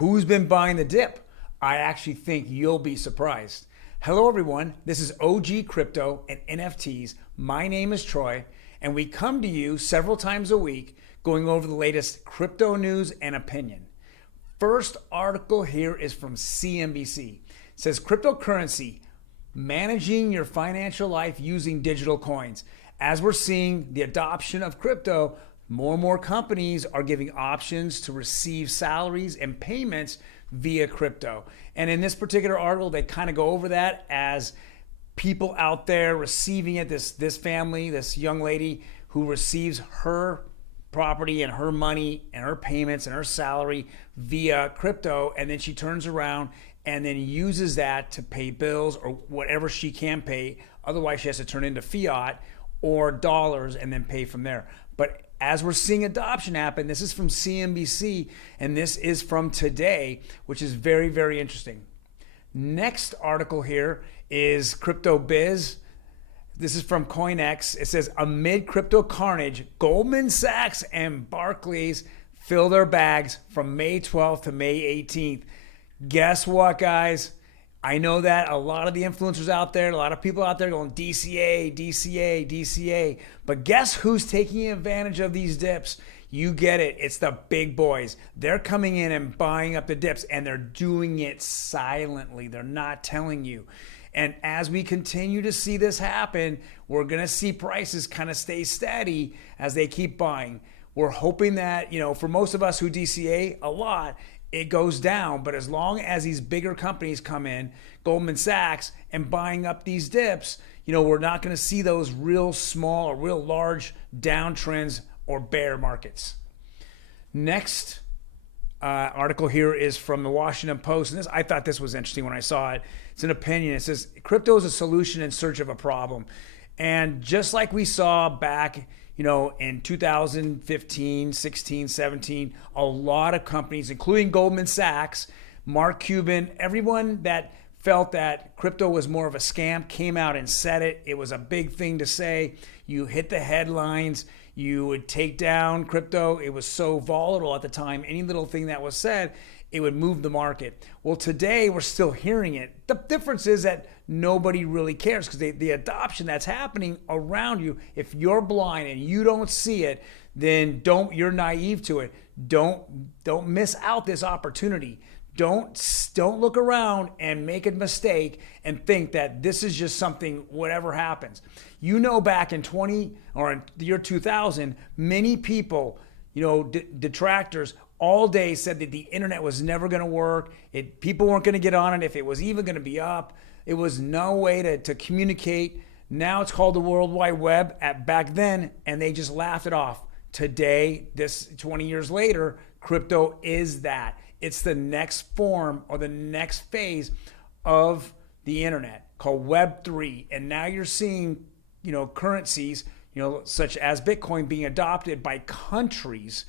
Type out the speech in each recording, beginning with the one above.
who's been buying the dip? I actually think you'll be surprised. Hello everyone, this is OG Crypto and NFTs. My name is Troy, and we come to you several times a week going over the latest crypto news and opinion. First article here is from CNBC. It says cryptocurrency, managing your financial life using digital coins. As we're seeing the adoption of crypto, more and more companies are giving options to receive salaries and payments via crypto. And in this particular article, they kind of go over that as people out there receiving it. This family, this young lady who receives her property and her money and her payments and her salary via crypto, and then she turns around and then uses that to pay bills or whatever she can pay. Otherwise, she has to turn into fiat or dollars and then pay from there. But as we're seeing adoption happen, this is from CNBC and this is from today, which is very, very interesting. Next article here is Crypto Biz. This is from CoinEx. It says, amid crypto carnage, Goldman Sachs and Barclays fill their bags from May 12th to May 18th. Guess what, guys? I know that a lot of the influencers out there, a lot of people out there going DCA, DCA, DCA. But guess who's taking advantage of these dips? You get it. It's the big boys. They're coming in and buying up the dips, and they're doing it silently. They're not telling you. And as we continue to see this happen, we're going to see prices kind of stay steady as they keep buying. We're hoping that, for most of us who DCA a lot, it goes down. But as long as these bigger companies come in, Goldman Sachs, and buying up these dips, we're not going to see those real small or real large downtrends or bear markets. Next article here is from the Washington Post. And I thought this was interesting when I saw it. It's an opinion. It says, crypto is a solution in search of a problem. And just like we saw back, in 2015, 16, 17, a lot of companies, including Goldman Sachs, Mark Cuban, everyone that felt that crypto was more of a scam came out and said it. It was a big thing to say. You hit the headlines. You would take down crypto. It was so volatile at the time. Any little thing that was said, it would move the market. Well, today we're still hearing it. The difference is that nobody really cares because the adoption that's happening around you, if you're blind and you don't see it, then you're naive to it. Don't miss out this opportunity. Don't look around and make a mistake and think that this is just something, whatever happens. Back in in the year 2000, many people, detractors, all day said that the internet was never going to work. People weren't going to get on it if it was even going to be up. It was no way to communicate. Now it's called the World Wide Web back then, and they just laughed it off. Today, 20 years later, crypto is that. It's the next form or the next phase of the internet called Web3. And now you're seeing, currencies, such as Bitcoin being adopted by countries,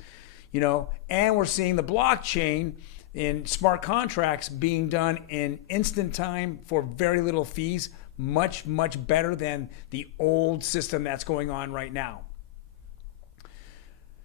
and we're seeing the blockchain in smart contracts being done in instant time for very little fees, much, much better than the old system that's going on right now.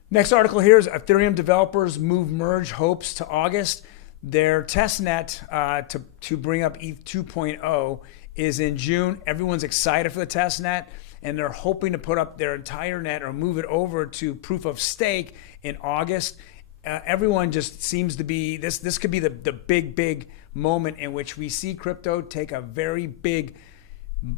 Next article here is Ethereum developers move merge hopes to August. Their test net to bring up ETH 2.0 is in June. Everyone's excited for the test net, and they're hoping to put up their entire net or move it over to proof of stake in August. Everyone just seems to be, this could be the big moment in which we see crypto take a very big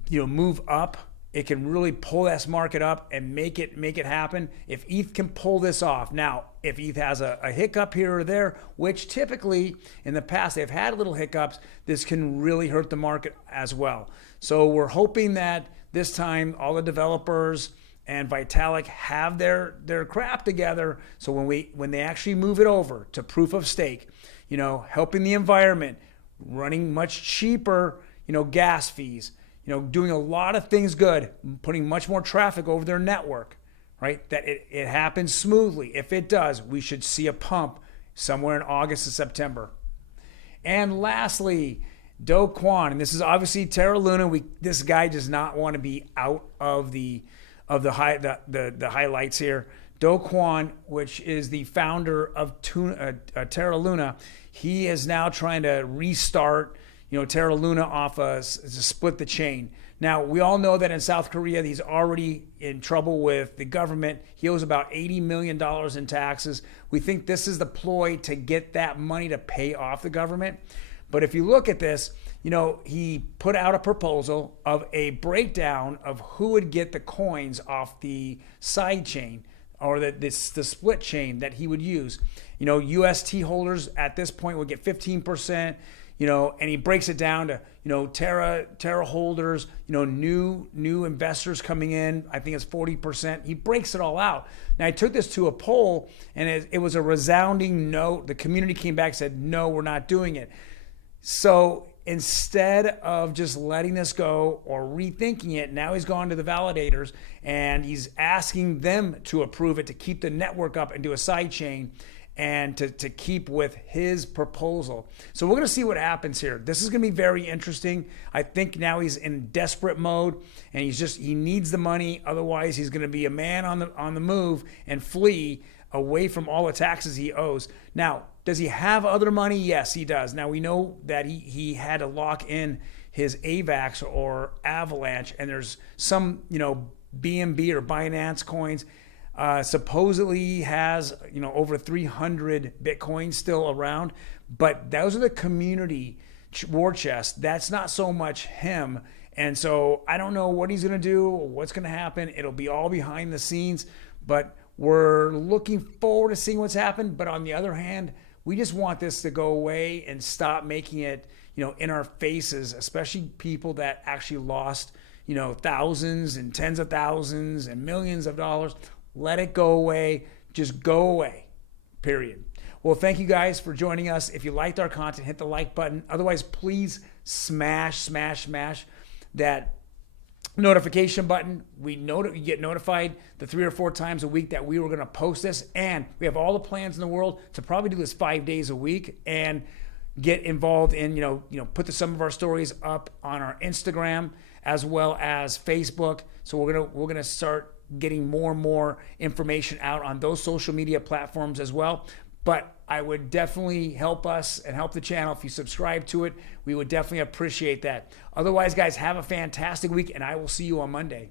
move up. It can really pull this market up and make it happen. If ETH can pull this off. Now, if ETH has a hiccup here or there, which typically in the past they've had little hiccups, this can really hurt the market as well. So we're hoping that this time all the developers and Vitalik have their crap together. So when they actually move it over to proof of stake, helping the environment, running much cheaper, gas fees, doing a lot of things good, putting much more traffic over their network, right? That it happens smoothly. If it does, we should see a pump somewhere in August or September. And lastly, Do Kwon, and this is obviously Terra Luna. This guy does not want to be out of the highlights here. Do Kwon, which is the founder of Terra Luna, he is now trying to restart, Terra Luna off to split the chain. Now, we all know that in South Korea, he's already in trouble with the government. He owes about $80 million in taxes. We think this is the ploy to get that money to pay off the government. But if you look at this, he put out a proposal of a breakdown of who would get the coins off the side chain or the split chain that he would use. UST holders at this point would get 15%. And he breaks it down to, Terra holders, new investors coming in, I think it's 40%. He breaks it all out. Now, I took this to a poll, and it was a resounding no. The community came back and said, no, we're not doing it. So instead of just letting this go or rethinking it, now he's gone to the validators, and he's asking them to approve it to keep the network up and do a side chain, and to keep with his proposal. So we're going to see what happens here. This is going to be very interesting. I think now he's in desperate mode, and he needs the money. Otherwise, he's going to be a man on the move and flee away from all the taxes he owes. Now, does he have other money? Yes, he does. Now, we know that he had to lock in his AVAX or Avalanche, and there's some, BNB or Binance coins. Supposedly has over 300 Bitcoin still around, but those are the community war chest. That's not so much him. And so I don't know what he's going to do or what's going to happen. It'll be all behind the scenes, but we're looking forward to seeing what's happened. But on the other hand, we just want this to go away and stop making it, in our faces, especially people that actually lost, thousands and tens of thousands and millions of dollars. Let it go away. Just go away, period. Well, thank you guys for joining us. If you liked our content, hit the like button. Otherwise, please smash that notification button. You get notified the 3 or 4 times a week that we were going to post this. And we have all the plans in the world to probably do this 5 days a week and get involved in, put some of our stories up on our Instagram as well as Facebook. So we're gonna start getting more and more information out on those social media platforms as well. But I would definitely help us and help the channel if you subscribe to it. We would definitely appreciate that. Otherwise, guys, have a fantastic week, and I will see you on Monday.